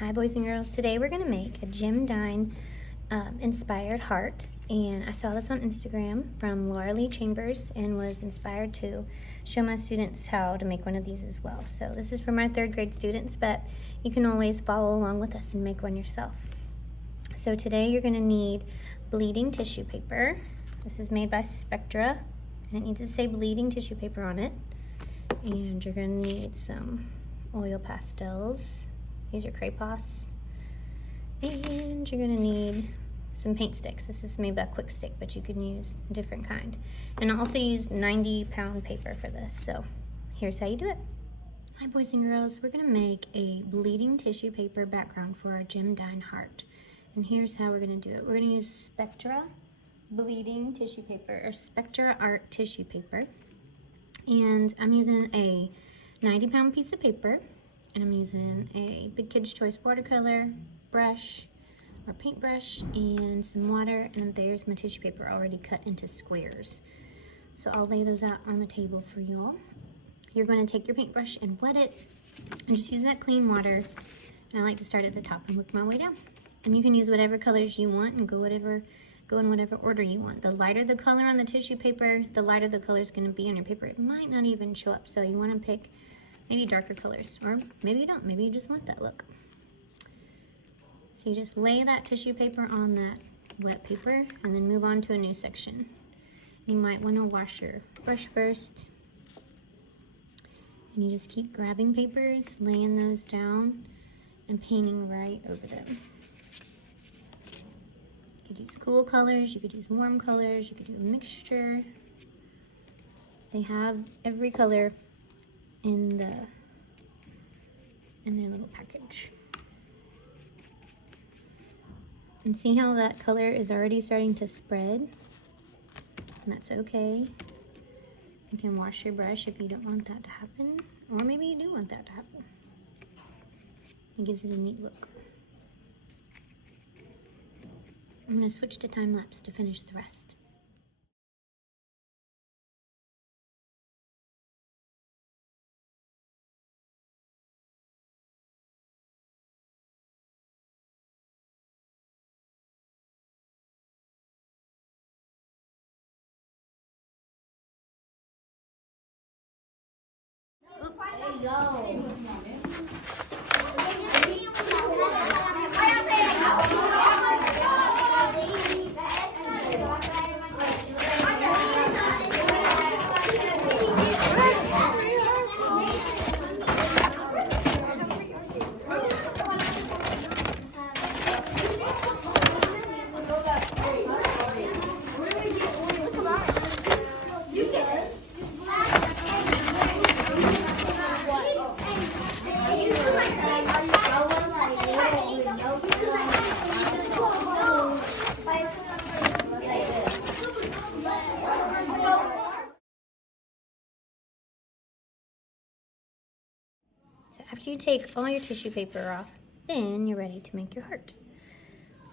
Hi boys and girls, today we're going to make a Jim Dine inspired heart, and I saw this on Instagram from LauraLee Chambers and was inspired to show my students how to make one of these as well. So this is for my 3rd grade students, but you can always follow along with us and make one yourself. So today you're going to need bleeding tissue paper. This is made by Spectra and it needs to say bleeding tissue paper on it. And you're going to need some oil pastels. These are crayons. And you're gonna need some paint sticks. This is made by Quick Stick, but you can use a different kind. And I also used 90-pound paper for this, so here's how you do it. Hi boys and girls, we're gonna make a bleeding tissue paper background for our Jim Dine heart. And here's how we're gonna do it. We're gonna use Spectra bleeding tissue paper, or Spectra art tissue paper. And I'm using a 90-pound piece of paper. And I'm using a Big Kids Choice watercolor brush or paintbrush and some water, and there's my tissue paper already cut into squares. So I'll lay those out on the table for y'all. You're going to take your paintbrush and wet it and just use that clean water. And I like to start at the top and work my way down. And you can use whatever colors you want and go in whatever order you want. The lighter the color on the tissue paper, the lighter the color is going to be on your paper. It might not even show up, so you want to pick maybe darker colors, or maybe you don't. Maybe you just want that look. So you just lay that tissue paper on that wet paper and then move on to a new section. You might want to wash your brush first. And you just keep grabbing papers, laying those down, and painting right over them. You could use cool colors, you could use warm colors, you could do a mixture. They have every color in their little package. And see how that color is already starting to spread? And that's okay. You can wash your brush if you don't want that to happen, or maybe you do want that to happen. It gives it a neat look. I'm going to switch to time lapse to finish the rest. Hey, yo. So after you take all your tissue paper off, then you're ready to make your heart.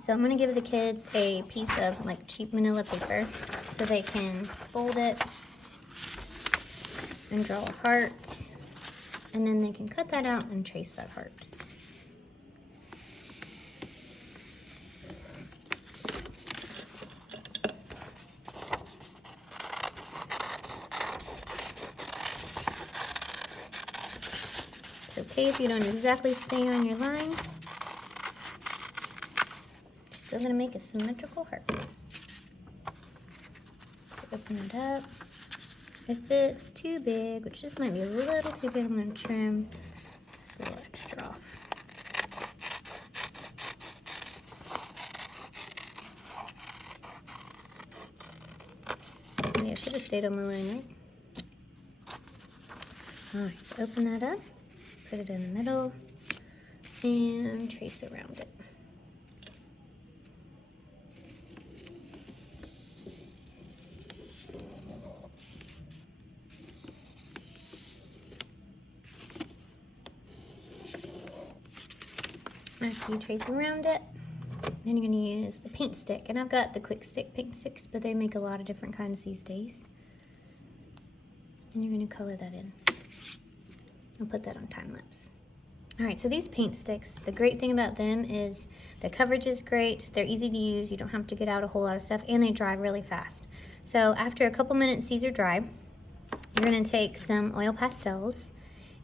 So I'm going to give the kids a piece of like cheap manila paper so they can fold it and draw a heart, and then they can cut that out and trace that heart. It's okay if you don't exactly stay on your line. You're still going to make a symmetrical heart. So open it up. If it's too big, which this might be a little too big, I'm going to trim just a little extra off. Maybe I should have stayed on my line, right? Alright, so open that up. Put it in the middle and trace around it. After you trace around it, then you're going to use a paint stick. And I've got the Quick Stick paint sticks, but they make a lot of different kinds these days. And you're going to color that in. I'll put that on time lapse. All right, so these paint sticks, the great thing about them is the coverage is great, they're easy to use, you don't have to get out a whole lot of stuff, and they dry really fast. So after a couple minutes these are dry, you're gonna take some oil pastels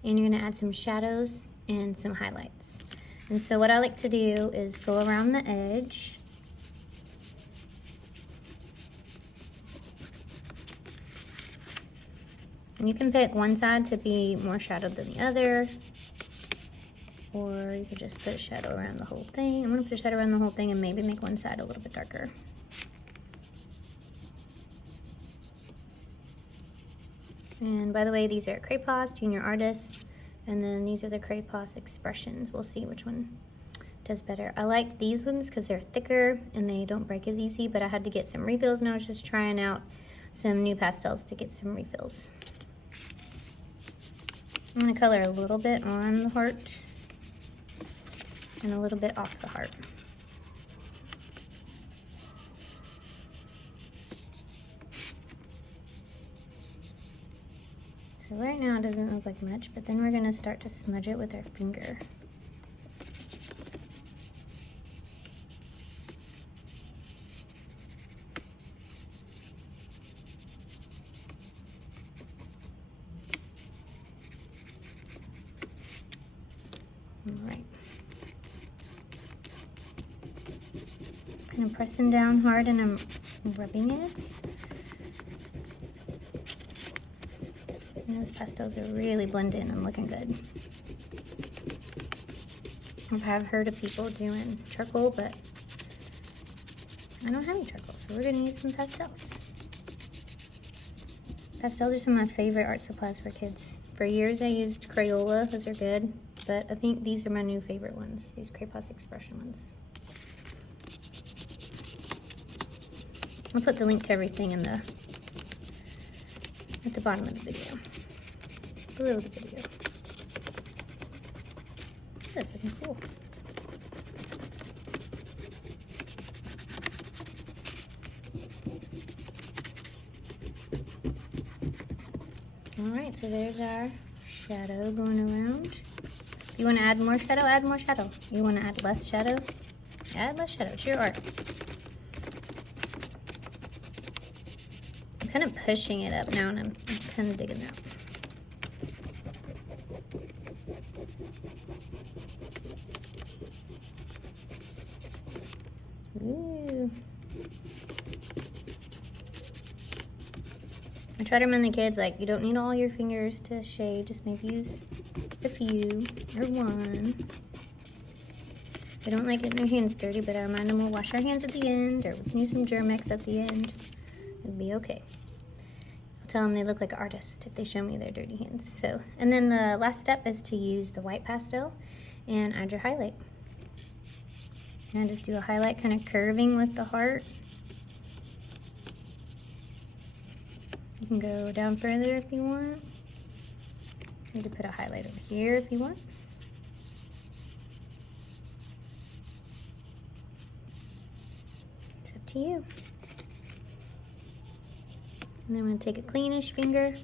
and you're gonna add some shadows and some highlights. And so what I like to do is go around the edge. And you can pick one side to be more shadowed than the other, or you could just put a shadow around the whole thing. I'm gonna put a shadow around the whole thing and maybe make one side a little bit darker. And by the way, these are Craypas Junior Artist, and then these are the Craypas Expressions. We'll see which one does better. I like these ones because they're thicker and they don't break as easy, but I had to get some refills and I was just trying out some new pastels to get some refills. I'm gonna color a little bit on the heart and a little bit off the heart. So right now it doesn't look like much, but then we're gonna start to smudge it with our finger. All right. Kind of pressing down hard and I'm rubbing it. And those pastels are really blending and looking good. I've heard of people doing charcoal, but I don't have any charcoal, so we're gonna use some pastels. Pastels are some of my favorite art supplies for kids. For years I used Crayola, those are good, but I think these are my new favorite ones, these Craypas Expression ones. I'll put the link to everything in at the bottom of the video, below the video. That's looking cool. All right, so there's our shadow going around. If you want to add more shadow, add more shadow. You want to add less shadow, add less shadow. It's your art. I'm kind of pushing it up now, and I'm kind of digging that. Ooh. I try to remind the kids, like, you don't need all your fingers to shade, just maybe use a few or one. They don't like getting their hands dirty, but I remind them we'll wash our hands at the end, or we can use some Germ-X at the end. It'll be okay. I'll tell them they look like an artist if they show me their dirty hands. So, and then the last step is to use the white pastel and add your highlight. And I just do a highlight kind of curving with the heart. You can go down further if you want. You can put a highlight over here if you want. It's up to you. And then I'm going to take a cleanish finger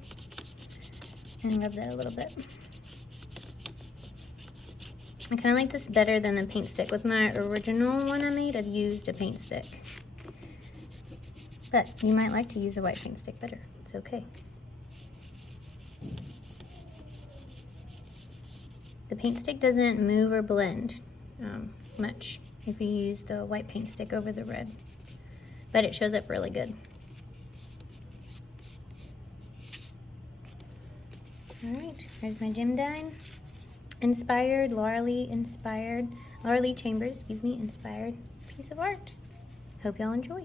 and rub that a little bit. I kind of like this better than the paint stick. With my original one I made, I'd used a paint stick. But you might like to use a white paint stick better. It's okay. The paint stick doesn't move or blend much if you use the white paint stick over the red, but it shows up really good. All right, here's my Jim Dine inspired, LauraLee Chambers, inspired piece of art. Hope y'all enjoy.